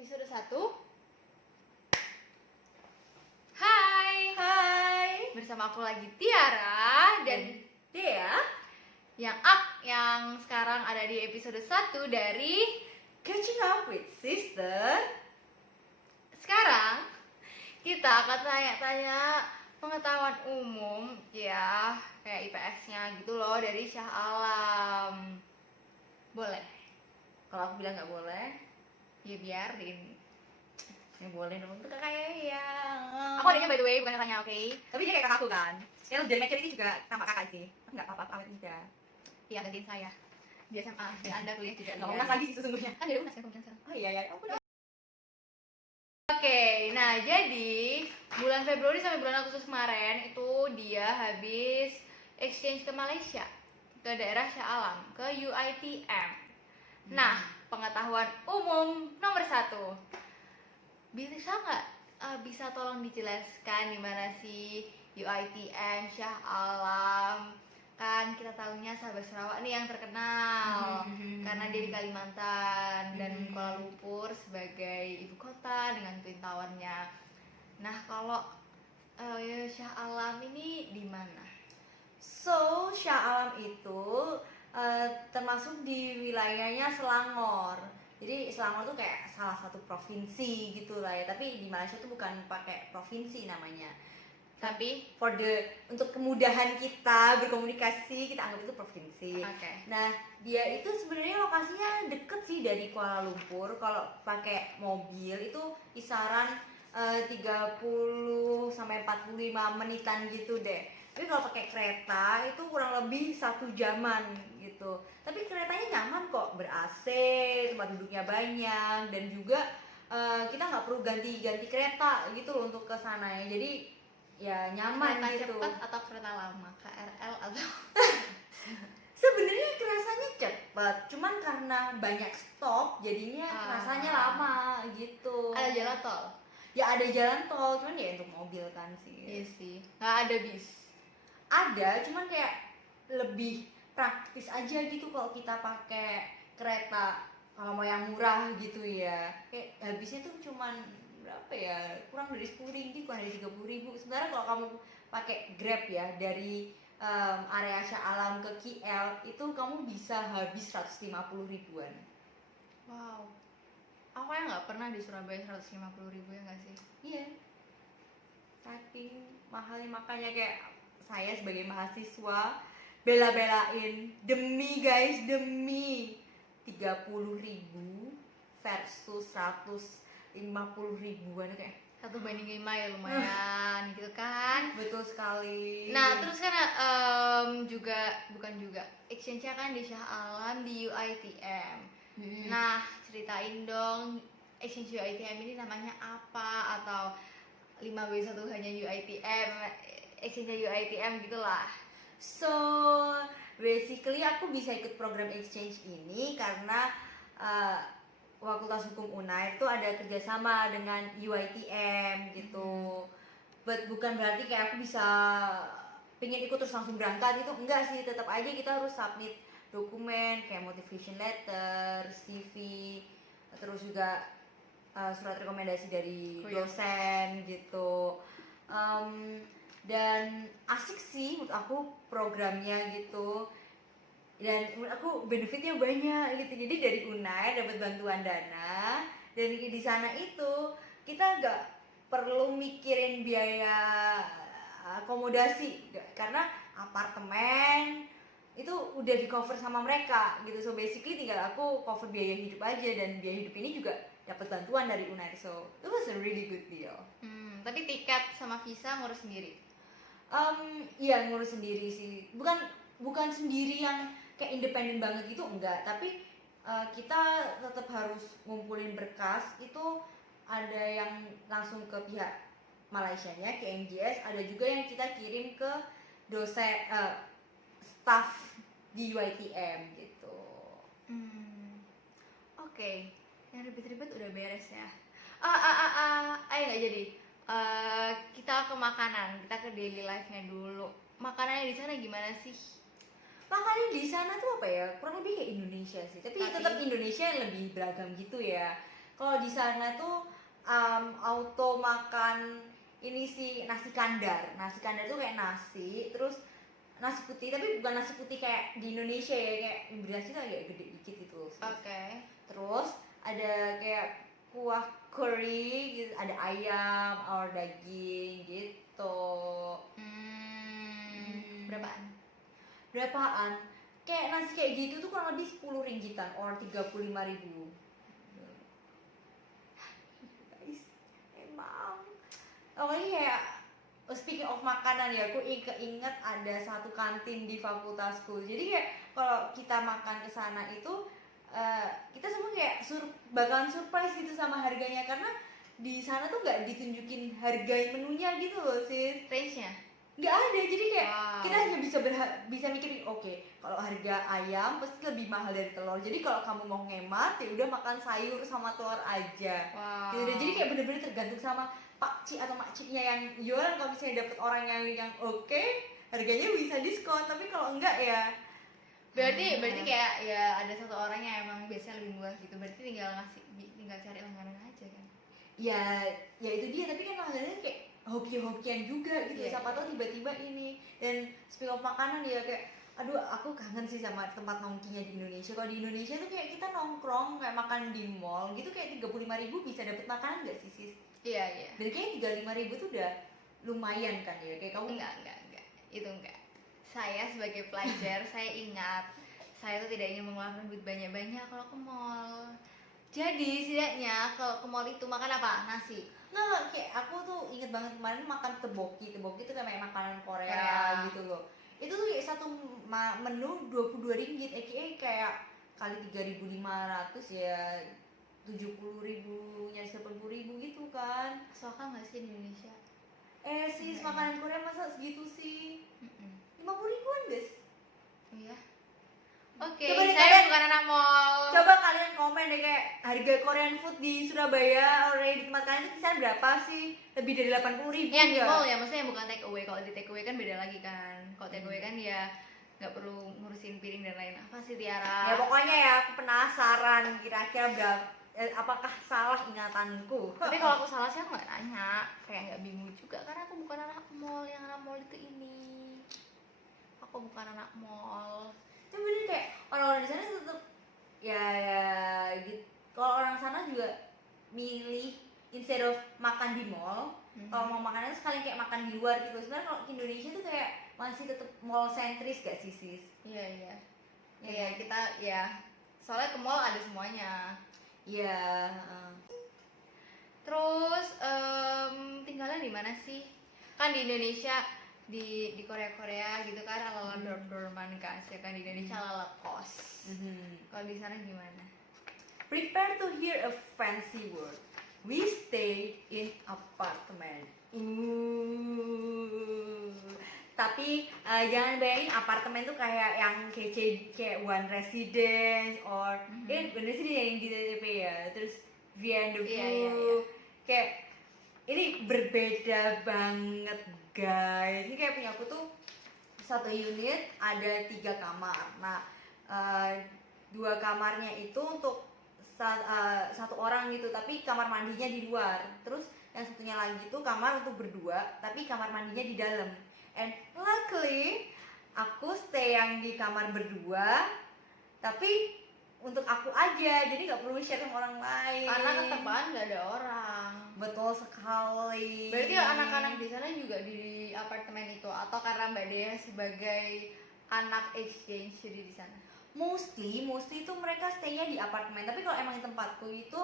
Episode 1. Hai. Hai. Bersama aku lagi Tiara dan Dea yang sekarang ada di episode 1 dari Catching Up with Sister. sekarang kita akan tanya-tanya pengetahuan umum ya, kayak IPS-nya gitu loh dari Syah Alam. Boleh? Kalau aku bilang nggak boleh, Ya biarin. ya boleh dong. Itu kayak ya. Aku adiknya by the way, bukan kakaknya, oke? Tapi dia kayak kakakku kan. Ya dari Michael ini juga nama kakak sih. Nggak apa-apa, awet muda. Iya, gantiin saya di SMA, dan Anda kuliah juga. Nggak unas lagi sih sesungguhnya. Kan dari UNAS kan kemudian sekarang. Oh iya ya, ampun. Oke, nah jadi bulan Februari sampai bulan Agustus kemarin itu dia habis exchange ke Malaysia, ke daerah Shah Alam, ke UiTM. Nah, pengetahuan umum nomor 1, bisa tolong dijelaskan di mana sih UiTM Shah Alam? Kan kita tahunya Sabah Sarawak nih yang terkenal karena dia di Kalimantan dan Kuala Lumpur sebagai ibu kota dengan Twin Tower-nya. Nah, kalau Shah Alam ini di mana? So, Shah Alam itu termasuk di wilayahnya Selangor. Jadi Selangor tuh kayak salah satu provinsi gitu lah ya. Tapi di Malaysia tuh bukan pakai provinsi namanya. Tapi Untuk kemudahan kita berkomunikasi, kita anggap itu provinsi. oke. Nah, dia itu sebenarnya lokasinya deket sih dari Kuala Lumpur. Kalau pakai mobil itu kisaran 30 sampai 45 menitan gitu deh. Tapi kalau pakai kereta itu kurang lebih 1 jaman gitu. Tapi keretanya nyaman kok, ber-AC, tempat duduknya banyak, dan juga kita nggak perlu ganti-ganti kereta gitu loh untuk ke sana ya. Jadi ya nyaman Kereta gitu. cepat atau kereta lama? KRL atau Sebenarnya rasanya cepet, cuman karena banyak stop jadinya rasanya lama gitu. ada jalan tol? Ya ada jalan tol, cuman ya untuk mobil kan sih. Iya sih, nggak ada bis. Ada, cuman kayak lebih praktis aja gitu kalau kita pakai kereta. Kalau mau yang murah gitu ya, kayak habisnya tuh cuman berapa ya, kurang dari 10.000, kurang dari 30.000. Sebenarnya kalau kamu pakai Grab ya dari area Shah Alam ke KL itu kamu bisa habis 150 ribuan. Wow, aku yang nggak pernah di Surabaya 150.000 ya nggak sih? Iya, saking mahalnya, makanya kayak saya sebagai mahasiswa bela-belain demi 30.000 versus 150 ribuan kayak 1:5 ya lumayan gitu kan. betul sekali. Nah terus kan bukan juga exchange-nya kan di Shah Alam di UiTM. Nah ceritain dong exchange UiTM ini namanya apa, atau 5W1 hanya UiTM, exchange UiTM gitulah. So basically aku bisa ikut program exchange ini karena Fakultas Hukum UNAIR itu ada kerjasama dengan UiTM gitu. But bukan berarti kayak aku bisa pengen ikut terus langsung berangkat gitu, enggak sih. Tetap aja kita harus submit dokumen kayak motivation letter, CV, terus juga surat rekomendasi dari dosen gitu. Dan asik sih menurut aku programnya gitu, dan menurut aku benefitnya banyak gitu. Jadi dari UNAIR dapat bantuan dana, dan di sana itu kita nggak perlu mikirin biaya akomodasi karena apartemen itu udah di cover sama mereka gitu. So basically tinggal aku cover biaya hidup aja, dan biaya hidup ini juga dapat bantuan dari UNAIR. So it was a really good deal. Tapi tiket sama visa ngurus sendiri? Iya ngurus sendiri sih, bukan sendiri yang kayak independen banget gitu, enggak. Tapi kita tetap harus ngumpulin berkas. Itu ada yang langsung ke pihak Malaysianya, ke MJS, ada juga yang kita kirim ke dosen staff di UiTM gitu. Oke, yang ribet-ribet udah beres ya. Ayo nggak jadi. Kita ke makanan, kita ke daily life-nya dulu. Makanannya di sana gimana sih? Makannya di sana tuh apa ya? Kurang lebih kayak Indonesia sih, tapi tetap Indonesia yang lebih beragam gitu ya. Kalau di sana tuh auto makan ini sih nasi kandar. Nasi kandar tuh kayak nasi, terus nasi putih, tapi bukan nasi putih kayak di Indonesia ya, kayak beras itu agak gede dikit gitu. Oke. Terus ada kayak kuah curry gitu, ada ayam atau daging gitu. Berapaan? Kayak nasi kayak gitu tuh kurang lebih 10 ringgitan or 35.000. Guys, emang. Apalagi kayak speaking of makanan ya, aku inget ada satu kantin di fakultasku. Jadi kayak kalau kita makan ke sana itu kita semua kayak bakalan surprise gitu sama harganya, karena di sana tuh nggak ditunjukin harga menunya gitu loh sis. Range-nya? Nggak ada, jadi kayak Wow. kita hanya bisa mikir oke, kalau harga ayam pasti lebih mahal dari telur, jadi kalau kamu mau ngemat ya udah makan sayur sama telur aja. Wow. Gitu deh. Jadi kayak bener-bener tergantung sama pakcik atau makciknya yang jualan. Kalau misalnya dapet orang yang oke, harganya bisa diskon, tapi kalau enggak ya Berarti kayak ya ada satu orang yang emang biasanya lebih murah gitu, berarti tinggal cari langganan aja kan. ya itu dia. Tapi kan langganannya kayak hoki-hokian juga gitu. Iya, Siapa iya. tahu tiba-tiba ini. Dan speak of makanan ya, kayak aduh aku kangen sih sama tempat nongkinya di Indonesia. Kalau di Indonesia tuh kayak kita nongkrong kayak makan di mall gitu, kayak 35.000 bisa dapet makanan gak sih sis? Iya. Dan kayaknya 35.000 tuh udah lumayan kan ya, kayak kamu Enggak. Itu enggak. Saya sebagai pelajar, saya ingat saya tuh tidak ingin mengeluarkan duit banyak-banyak kalau ke mall. Jadi setidaknya kalau ke mall itu makan apa? Nasi. nggak, kayak aku tuh inget banget kemarin makan tteokbokki itu kayak makanan Korea, Korea. gitu loh. Itu tuh kayak satu menu 22 ringgit, kayak kali 3.500 ya 70.000 nyari 80.000 gitu kan. Masuk akal nggak sih di Indonesia? Sis, makanan Korea masa segitu sih? Mm-mm. 50.000-an guys. Oh iya. Oke, Coba deh saya kalian- bukan anak mall. Coba kalian komen deh kayak harga Korean food di Surabaya atau di tempat kalian itu kisaran berapa sih? Lebih dari 80.000 Yang di nggak? mall ya, maksudnya yang bukan take away. Kalau di take away kan beda lagi kan. Kalau take away kan ya nggak perlu ngurusin piring dan lain. Apa sih Tiara? Ya pokoknya ya aku penasaran kira-kira apakah salah ingatanku. Tapi kalau aku salah sih aku nggak nanya, kayak nggak bingung juga karena aku bukan anak mall. Yang anak mall itu ini. Aku bukan anak mall. Tapi bener kayak orang-orang di sana tetap ya gitu. Kalau orang sana juga milih instead of makan di mall, kalau mau makannya sekalian kayak makan di luar gitu. Sebenarnya kalau di Indonesia tuh kayak masih tetap mall sentris gak sih sis? Iya. Ya, Iya kita ya. Soalnya ke mall ada semuanya. Iya. Terus tinggalnya di mana sih? Kan di Indonesia di Korea gitu kan ala-ala dorm-dorman kan, sedangkan di Indonesia ala-ala kos. Kalau di sana gimana? Prepare to hear a fancy word. We stay in apartment. Tapi jangan bayangin apartemen tuh kayak yang kece, kayak One Residence or One Residence yang di TTP ya. Terus Vian de Vu. Iya. Kayak ini berbeda banget guys. Ini kayak punya aku tuh satu unit ada 3 kamar. Nah 2 kamarnya itu untuk satu orang gitu, tapi kamar mandinya di luar. Terus yang satunya lagi tuh kamar untuk berdua, tapi kamar mandinya di dalam. And luckily aku stay yang di kamar berdua, tapi untuk aku aja, jadi nggak perlu share sama orang lain. Karena ketebalan nggak ada orang. Betul sekali. Berarti anak-anak di sana juga di apartemen itu, atau karena Mbak Dea sebagai anak exchange jadi di sana? Mostly itu mereka stay-nya di apartemen. Tapi kalau emang di tempatku itu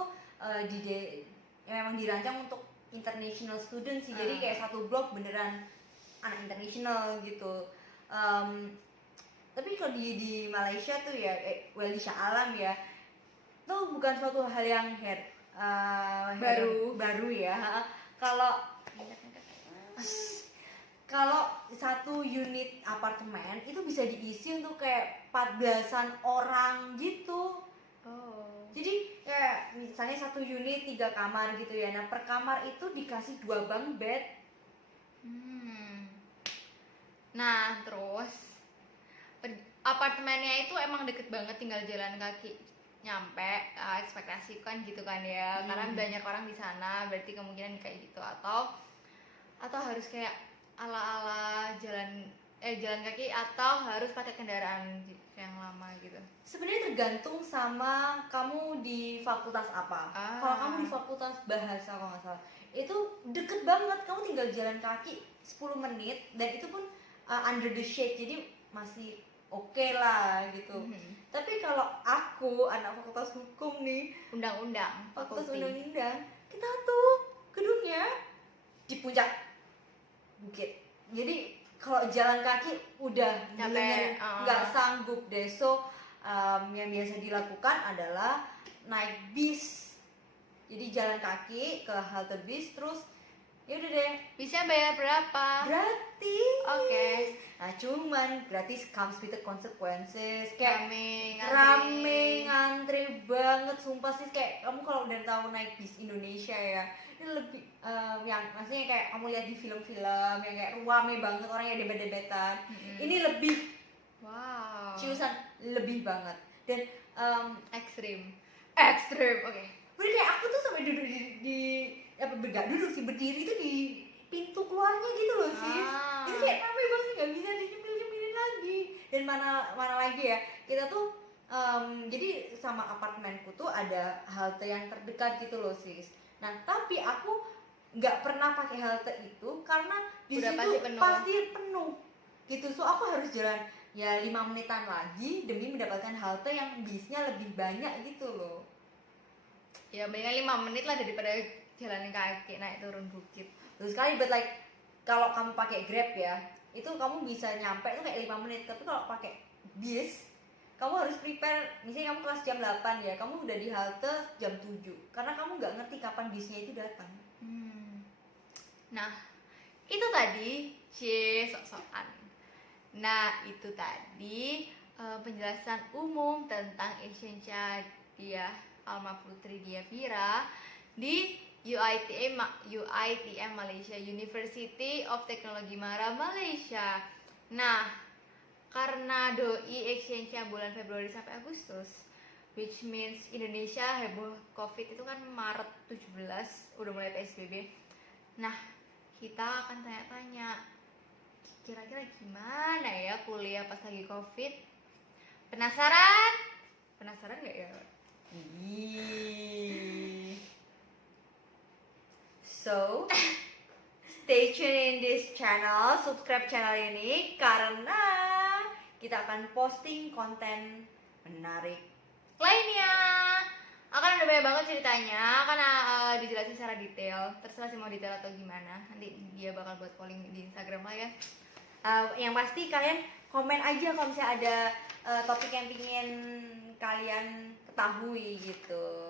memang dirancang untuk international student sih. Jadi kayak satu blok beneran anak international gitu. Tapi kalau di Malaysia tuh ya, di Shah Alam ya, tuh bukan suatu hal yang baru ya. Kalau satu unit apartemen itu bisa diisi untuk kayak 14-an orang gitu. Oh. Jadi kayak misalnya satu unit 3 kamar gitu ya. Nah per kamar itu dikasih 2 bunk bed. Nah terus apartemennya itu emang deket banget, tinggal jalan kaki nyampe ekspektasi kan gitu kan ya, karena banyak orang di sana, berarti kemungkinan kayak gitu, atau harus kayak ala-ala jalan kaki, atau harus pakai kendaraan yang lama gitu. Sebenarnya tergantung sama kamu di fakultas apa. Kalau kamu di fakultas bahasa kalau nggak salah, itu deket banget, kamu tinggal jalan kaki 10 menit dan itu pun under the shade, jadi masih oke lah gitu. Tapi kalau aku anak fakultas hukum nih, fakultas undang-undang, kita tuh gedungnya di puncak bukit, jadi kalau jalan kaki udah capek, nggak sanggup deh. So yang biasa dilakukan adalah naik bis, jadi jalan kaki ke halte bis, terus ya udah deh. Bisa bayar berapa? Gratis. Oke. Nah cuman gratis comes with the consequences, kayak rame ngantri banget sumpah sih. Kayak kamu kalau udah tahu naik bis Indonesia ya, ini lebih yang maksudnya kayak kamu lihat di film-film yang kayak rame banget orangnya debet-debetan. Ini lebih ciusan lebih banget dan ekstrim. Oke. Bener, kayak aku tuh sampai duduk di duduk sih, berdiri itu di pintu keluarnya gitu loh sis. Itu kayak rame banget, nggak bisa dinyemil-nyemilin lagi. Dan mana lagi ya, kita tuh jadi sama apartemenku tuh ada halte yang terdekat gitu loh sis. Nah tapi aku nggak pernah pakai halte itu karena di situ pasti penuh gitu. So aku harus jalan ya 5 menitan lagi demi mendapatkan halte yang bisnya lebih banyak gitu loh. Ya mendingan 5 menit lah daripada jalan kaki naik turun bukit. Terus sekali, but like kalau kamu pakai Grab ya, itu kamu bisa nyampe tuh kayak 5 menit. Tapi kalau pakai bis, kamu harus prepare, misalnya kamu kelas jam 8 ya, kamu udah di halte jam 7 karena kamu nggak ngerti kapan bisnya itu datang. Nah, itu tadi sok-sokan. Nah, itu tadi penjelasan umum tentang Exchanger dia Alma Putri Diavira di UiTM Malaysia, University of Technology Mara, Malaysia. Nah, karena doi exchange-nya bulan Februari sampai Agustus, which means Indonesia heboh COVID itu kan Maret 17 udah mulai PSBB. Nah, kita akan tanya-tanya kira-kira gimana ya kuliah pas lagi COVID. Penasaran nggak ya? So stay tune in this channel, subscribe channel ini karena kita akan posting konten menarik lainnya. Akan ada banyak banget ceritanya, akan dijelasin secara detail. Terserah sih mau detail atau gimana, nanti dia bakal buat polling di Instagram lah ya. Yang pasti kalian komen aja kalau misalnya ada topik yang ingin kalian ketahui gitu.